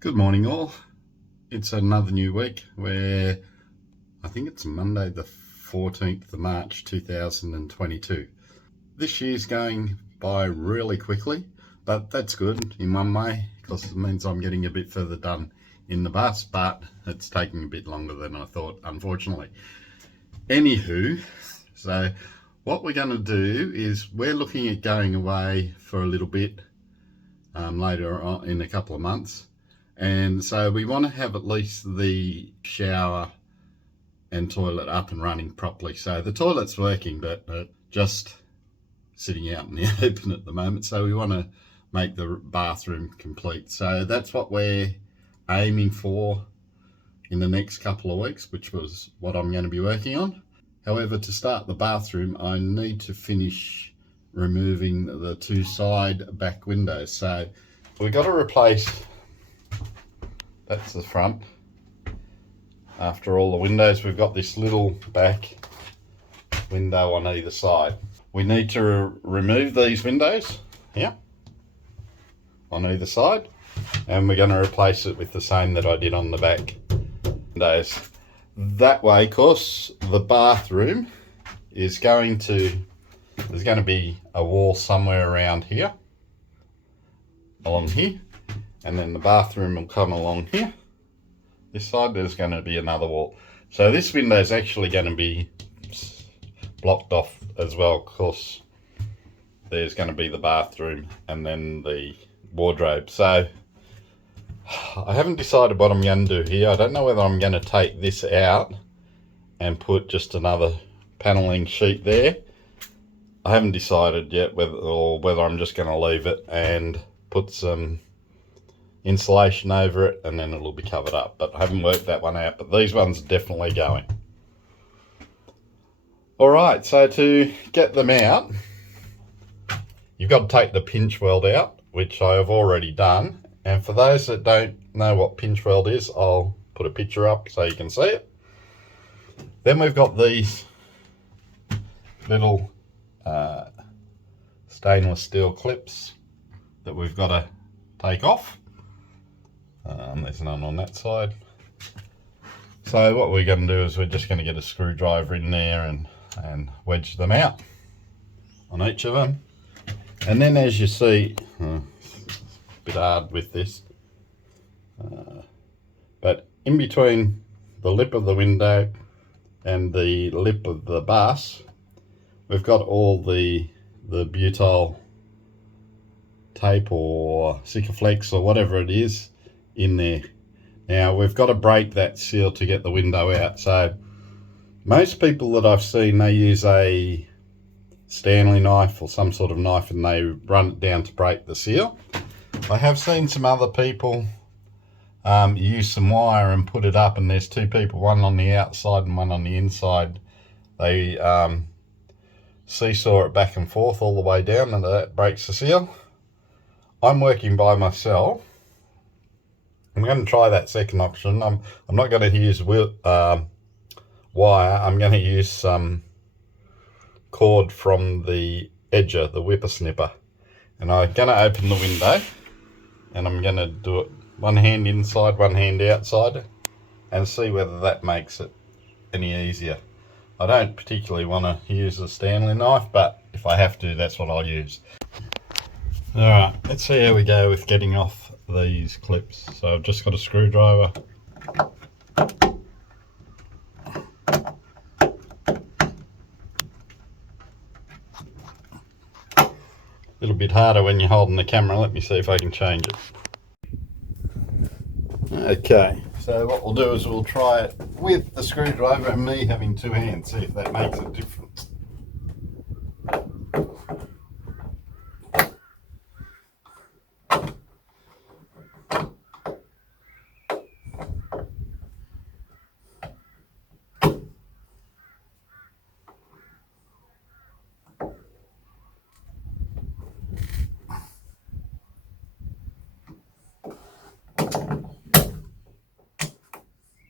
Good morning all. It's another new week where I think it's Monday the 14th of March 2022. This year's going by really quickly, but that's good in one way because it means I'm getting a bit further done in the bus, but it's taking a bit longer than I thought, unfortunately. Anywho, so what we're going to do is we're looking at going away for a little bit later on in a couple of months. And so we want to have at least the shower and toilet up and running properly. So the toilet's working, but just sitting out in the open at the moment. So we want to make the bathroom complete. So that's what we're aiming for in the next couple of weeks, which was what I'm going to be working on. However, to start the bathroom, I need to finish removing the two side back windows. So we've got to replace, that's the front. After all the windows, we've got this little back window on either side. We need to remove these windows here on either side, and we're going to replace it with the same that I did on the back windows. That way, of course, the bathroom is going to, there's going to be a wall somewhere around here, along here, and then the bathroom will come along here. This side there's going to be another wall. So this window is actually going to be blocked off as well. Of course, there's going to be the bathroom and then the wardrobe. So I haven't decided what I'm going to do here. I don't know whether I'm going to take this out and put just another paneling sheet there. I haven't decided yet whether I'm just going to leave it and put some insulation over it and then it'll be covered up, but I haven't worked that one out. But these ones are definitely going. All right, so to get them out, you've got to take the pinch weld out, which I have already done. And for those that don't know what pinch weld is, I'll put a picture up so you can see it. Then we've got these little stainless steel clips that we've got to take off. There's none on that side. So what we're going to do is we're just going to get a screwdriver in there and wedge them out on each of them. And then as you see, it's a bit hard with this, but in between the lip of the window and the lip of the bus, we've got all the butyl tape or Sikaflex or whatever it is in there. Now we've got to break that seal to get the window out. So most people that I've seen, they use a Stanley knife or some sort of knife and they run it down to break the seal. I have seen some other people use some wire and put it up, and there's two people, one on the outside and one on the inside. They seesaw it back and forth all the way down and that breaks the seal. I'm working by myself. I'm going to try that second option. I'm not going to use wire. I'm going to use some cord from the edger, the whippersnipper. And I'm going to open the window and I'm going to do it one hand inside, one hand outside, and see whether that makes it any easier. I don't particularly want to use a Stanley knife, but if I have to, that's what I'll use. Alright, let's see how we go with getting off these clips. So I've just got a screwdriver. A little bit harder when you're holding the camera. Let me see if I can change it. Okay, so what we'll do is we'll try it with the screwdriver and me having two hands, see if that makes a difference.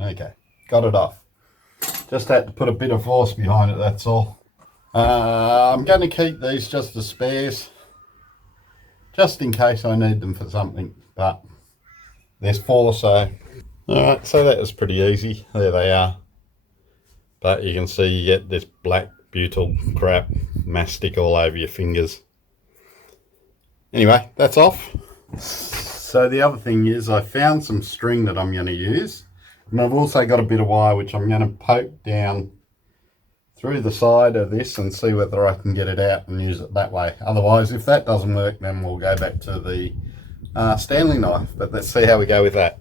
Okay, got it off. Just had to put a bit of force behind it, that's all. I'm going to keep these just as spares, just in case I need them for something, but There's 4, so alright, so that was pretty easy. There they are. But you can see you get this black butyl crap mastic all over your fingers. Anyway, that's off. So the other thing is I found some string that I'm going to use, and I've also got a bit of wire which I'm going to poke down through the side of this and see whether I can get it out and use it that way. Otherwise, if that doesn't work, then we'll go back to the Stanley knife, but let's see how we go with that.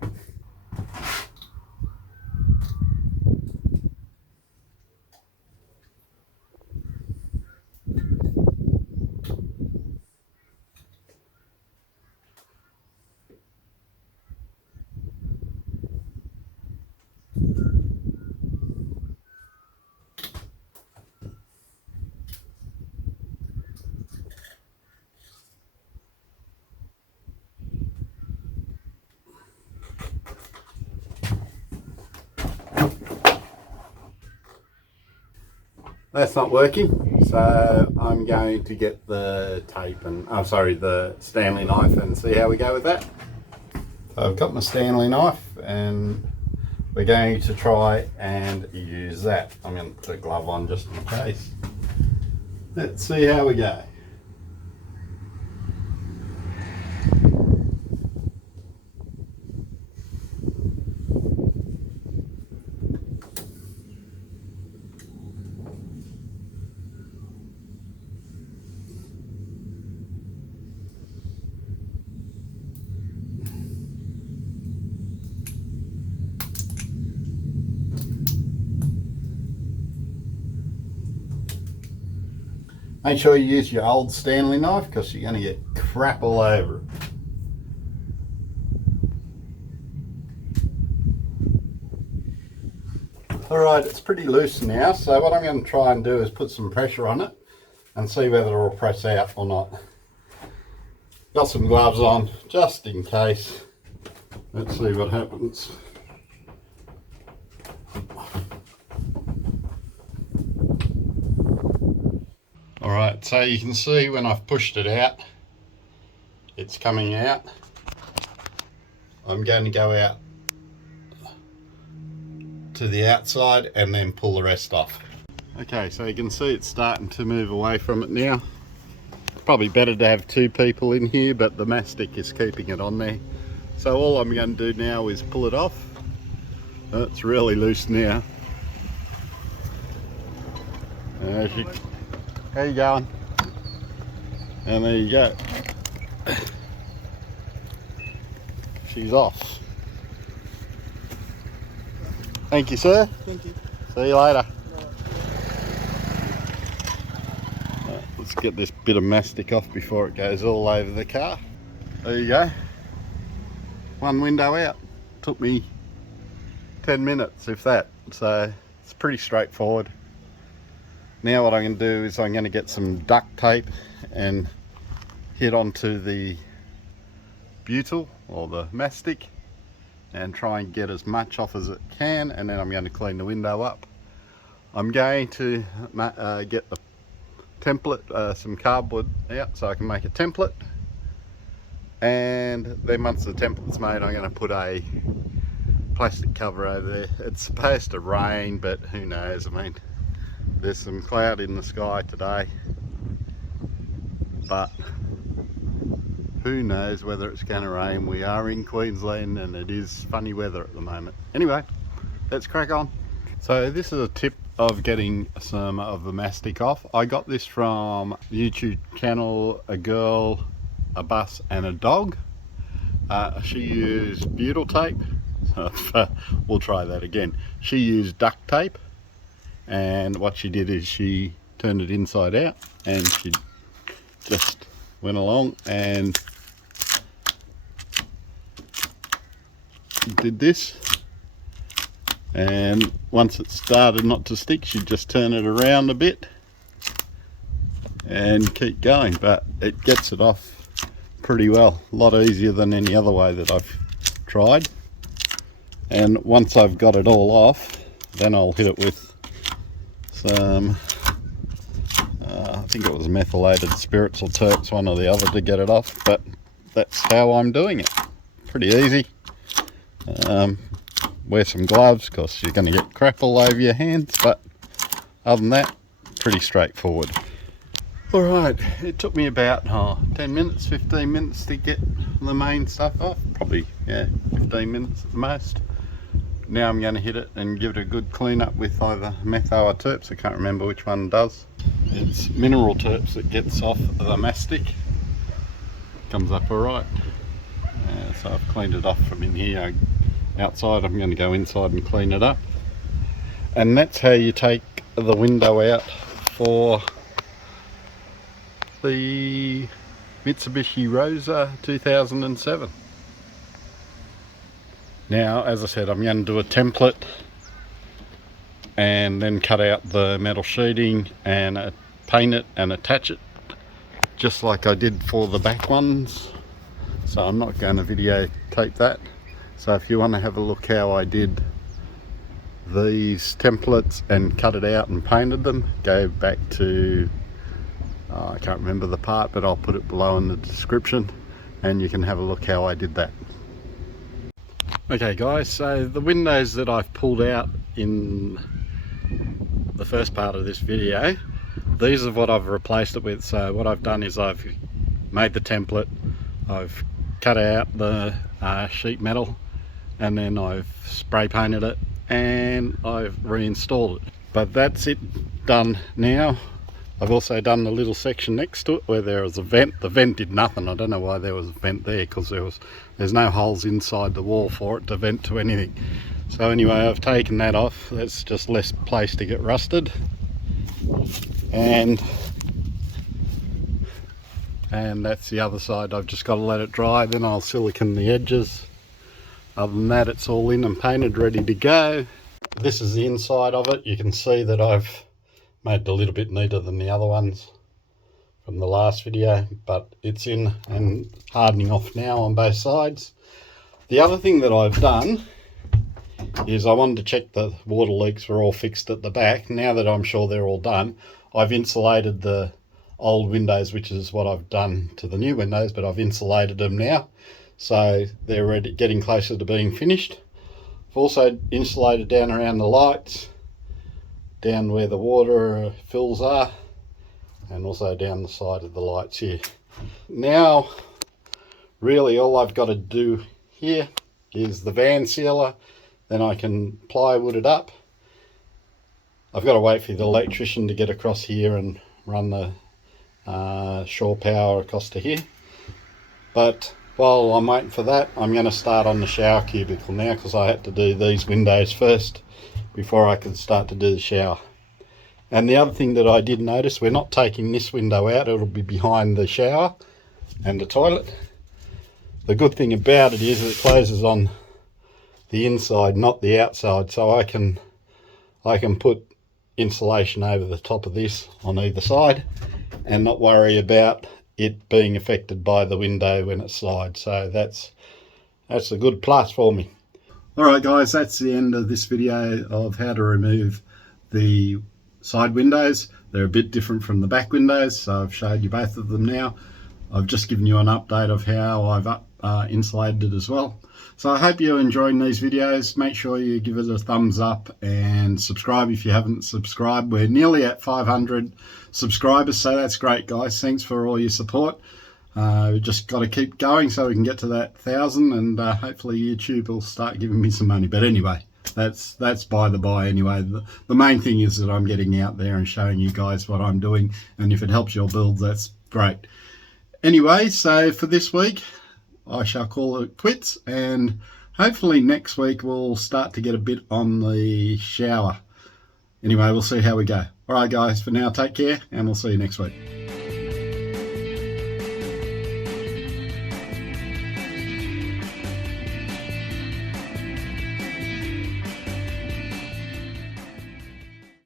That's not working, so I'm going to get the tape and, the Stanley knife and see how we go with that. So I've got my Stanley knife and we're going to try and use that. I'm going to put a glove on just in case. Let's see how we go. Make sure you use your old Stanley knife because you're going to get crap all over it. Alright, it's pretty loose now, so what I'm going to try and do is put some pressure on it and see whether it'll press out or not. Got some gloves on just in case. Let's see what happens. Alright, so you can see when I've pushed it out, it's coming out. I'm going to go out to the outside and then pull the rest off. Okay, so you can see it's starting to move away from it now. Probably better to have 2 people in here, but the mastic is keeping it on there. So all I'm going to do now is pull it off. It's really loose now. How you going? And there you go. She's off. Thank you, sir. Thank you. See you later. Let's get this bit of mastic off before it goes all over the car. There you go. 1 window out. Took me 10 minutes, if that. So it's pretty straightforward. Now what I'm going to do is I'm going to get some duct tape and hit onto the butyl or the mastic and try and get as much off as it can, and then I'm going to clean the window up. I'm going to get the template, some cardboard out so I can make a template, and then once the template's made I'm going to put a plastic cover over there. It's supposed to rain, but who knows. I mean, there's some cloud in the sky today, but who knows whether it's going to rain. We are in Queensland and it is funny weather at the moment. Anyway, let's crack on. So this is a tip of getting some of the mastic off. I got this from YouTube channel A Girl, a Bus and a Dog. She used butyl tape. We'll try that again. She used duct tape, and what she did is she turned it inside out and she just went along and did this, and once it started not to stick she'd just turn it around a bit and keep going, but it gets it off pretty well, a lot easier than any other way that I've tried. And once I've got it all off, then I'll hit it with some I think it was methylated spirits or terps, one or the other, to get it off, but that's how I'm doing it. Pretty easy. Wear some gloves because you're going to get crap all over your hands, but other than that, pretty straightforward. Alright, it took me about 10 minutes, 15 minutes to get the main stuff off. Probably, yeah, 15 minutes at the most. Now I'm going to hit it and give it a good clean up with either metho or terps. I can't remember which one does. It's mineral terps that gets off the mastic. Comes up alright. So I've cleaned it off from in here. Outside, I'm going to go inside and clean it up. And that's how you take the window out for the Mitsubishi Rosa 2007. Now, as I said, I'm going to do a template and then cut out the metal sheeting and paint it and attach it just like I did for the back ones. So I'm not going to videotape that. So if you want to have a look how I did these templates and cut it out and painted them, go back to I can't remember the part, but I'll put it below in the description and you can have a look how I did that. Okay guys, so the windows that I've pulled out in the first part of this video, these are what I've replaced it with. So what I've done is I've made the template, I've cut out the sheet metal, and then I've spray painted it and I've reinstalled it. But that's it done now. I've also done the little section next to it where there was a vent. The vent did nothing. I don't know why there was a vent there, because there's no holes inside the wall for it to vent to anything. So anyway, I've taken that off. That's just less place to get rusted. And that's the other side. I've just got to let it dry, then I'll silicone the edges. Other than that, it's all in and painted, ready to go. This is the inside of it. You can see that I've made it a little bit neater than the other ones from the last video, but it's in and hardening off now on both sides. The other thing that I've done is I wanted to check the water leaks were all fixed at the back. Now that I'm sure they're all done, I've insulated the old windows, which is what I've done to the new windows, but I've insulated them now, so they're ready, getting closer to being finished. I've also insulated down around the lights, down where the water fills are, and also down the side of the lights here. Now really all I've got to do here is the van sealer, then I can plywood it up. I've got to wait for the electrician to get across here and run the shore power across to here. But while I'm waiting for that, I'm going to start on the shower cubicle now, because I had to do these windows first before I could start to do the shower. And the other thing that I did notice, we're not taking this window out, it'll be behind the shower and the toilet. The good thing about it is it closes on the inside, not the outside, so I can put insulation over the top of this on either side and not worry about it being affected by the window when it slides. So that's a good plus for me. Alright guys, that's the end of this video of how to remove the side windows. They're a bit different from the back windows, so I've showed you both of them now. I've just given you an update of how I've insulated it as well. So I hope you're enjoying these videos. Make sure you give it a thumbs up and subscribe if you haven't subscribed. We're nearly at 500 subscribers, so that's great guys. Thanks for all your support. We've just got to keep going so we can get to that 1,000, and hopefully YouTube will start giving me some money. But anyway, that's by the by anyway. The main thing is that I'm getting out there and showing you guys what I'm doing, and if it helps your build, that's great. Anyway, so for this week I shall call it quits, and hopefully next week we'll start to get a bit on the shower. Anyway, we'll see how we go. Alright guys, for now take care, and we'll see you next week.